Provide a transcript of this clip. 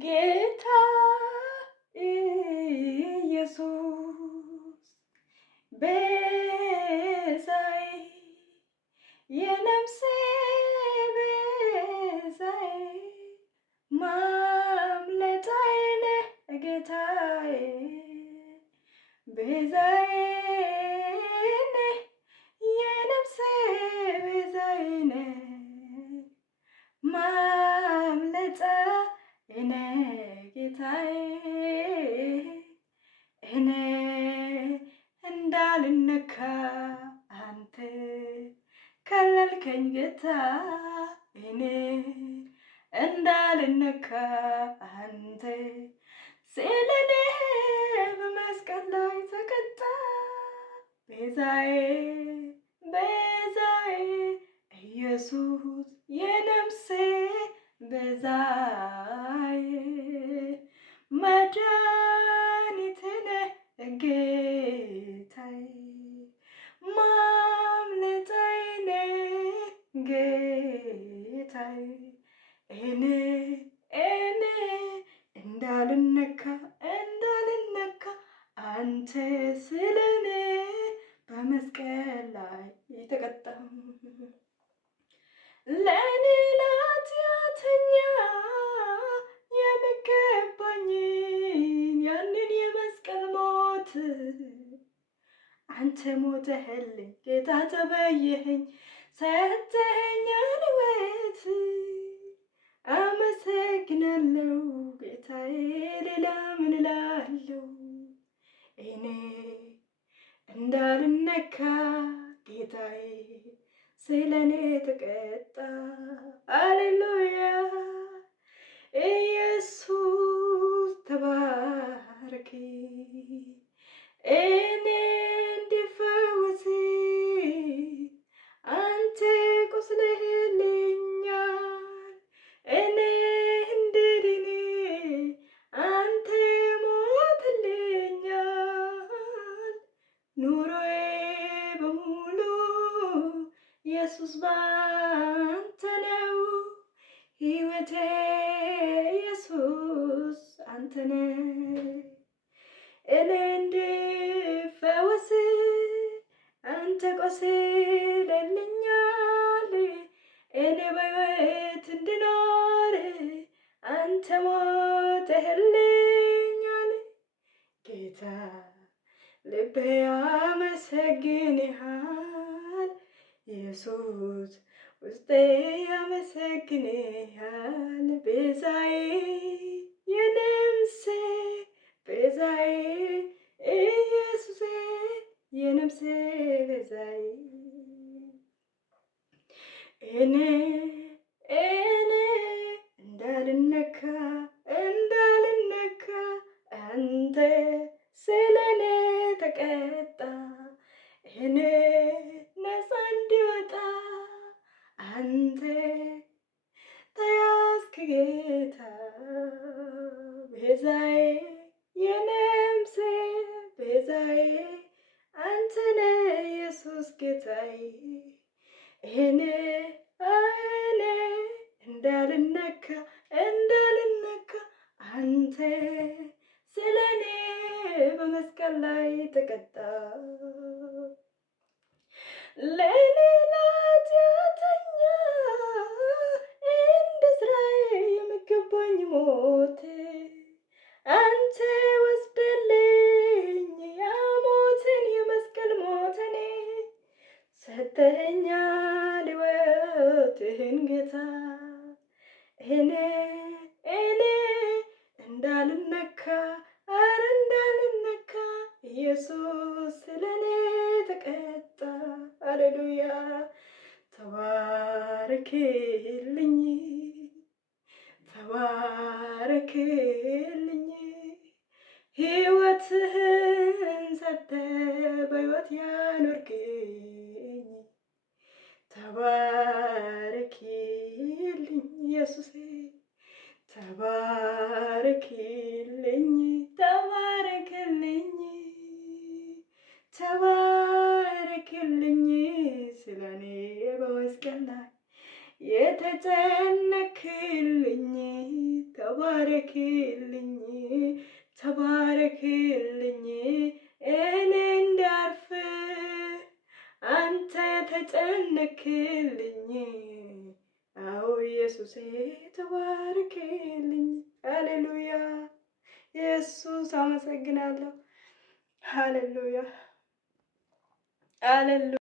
ጌታ ኢየሱስ ቤዛዬ የነፍሴ ቤዛዬ ማምለጫዬ ነህ ጌታዬ ቤዛዬ ነህ የነፍሴ ቤዛዬ ነህ ማምለጫዬ ነህ ጌታዬ እኔ እንዳልነካ አንተ ከለልከኝ ጌታ እኔ እንዳልነካ አንተ ስለኔ በመስቀል ላይ ተቀጣ ቤዛዬ ቤዛዬ ኢየሱስ የነፍሴ ቤዛዬ መድኃኒቴ ነህ ጌታዬ ማምለጫዬ ነህ ጌታዬ እኔ እንዳልነካ አንተ ስለኔ በመስቀል ላይ ተቀጣ ለእኔ ለኃጢአተኛ የሚገባኝን ያንን የመስቀል ሞት አንተ ሞተህልኝ ጌታ ተበየኸኝ ሰተኸኛል ሕይወት አመሰግናለሁ ጌታዬ ሌላ ምን እላለሁ እኔ እንዳልነካ ጌታዬ ስለኔ ተቀጣ ሃሌሉያ ኢየሱስ ተባረክ እኔ እንድፈወስ አንተ ቆስለህልኛል እኔ እንድድን አንተ ሞትልኛል ኑሮዬ በሙሉ ኢየሱስ ባንተ ነው ሕይወቴ ኢየሱስ አንተ ነህ እኔ እንድፈወስ አንተ ቆስለህልኛል እኔ በሕይወት እንድኖር አንተ ሞተህልኛል ጌታ ልቤ ያመሰግንሃል ኢየሱስ ውስጤ ያመሰግንሃል ቤዛዬ የነፍሴ ቤዛዬ ኢየሱሴ የነፍሴ ቤዛዬ እኔ እንዳልነካ አንተ ስለኔ ተቀጣ እኔ ነፃ እንዲወጣ አንተ ተያዝክ ጌታ ቤዛዬ የነፍሴ ቤዛዬ አንተ ነህ ኢየሱስ ጌታዬ እኔ እንዳልነካ አንተ ስለኔ በመስቀል ላይ ተቀጣ ለእኔ ለኃጢአተኛ እንደ ስራዬ የሚገባኝ ሞት አንተ ወስደልኝ ያ ሞትን የመስቀል ሞትን ሰተኸኛል ሕይወትህን ጌታ እኔ እንዳልነካ ኢየሱስ ስለኔ ተቀጣ ሃሌሉያ ተባረክልኝ ሕይወትህን ሰጥተህ በሕይወት ያኖርከኝ ተባረክልኝ ኢየሱሴ ተባረክልኝ ስለኔ በመስቀል ላይ የተጨነክልኝ ተባ ተባረክልኝ ተባረክልኝ እኔ እንዳርፍ አንተ የተጨነክልኝ አዎ ኢየሱሴ ተባረክልኝ። ሃሌሉያ ኢየሱስ አመሰግናለሁ። ሃሌሉያ ሃሌሉያ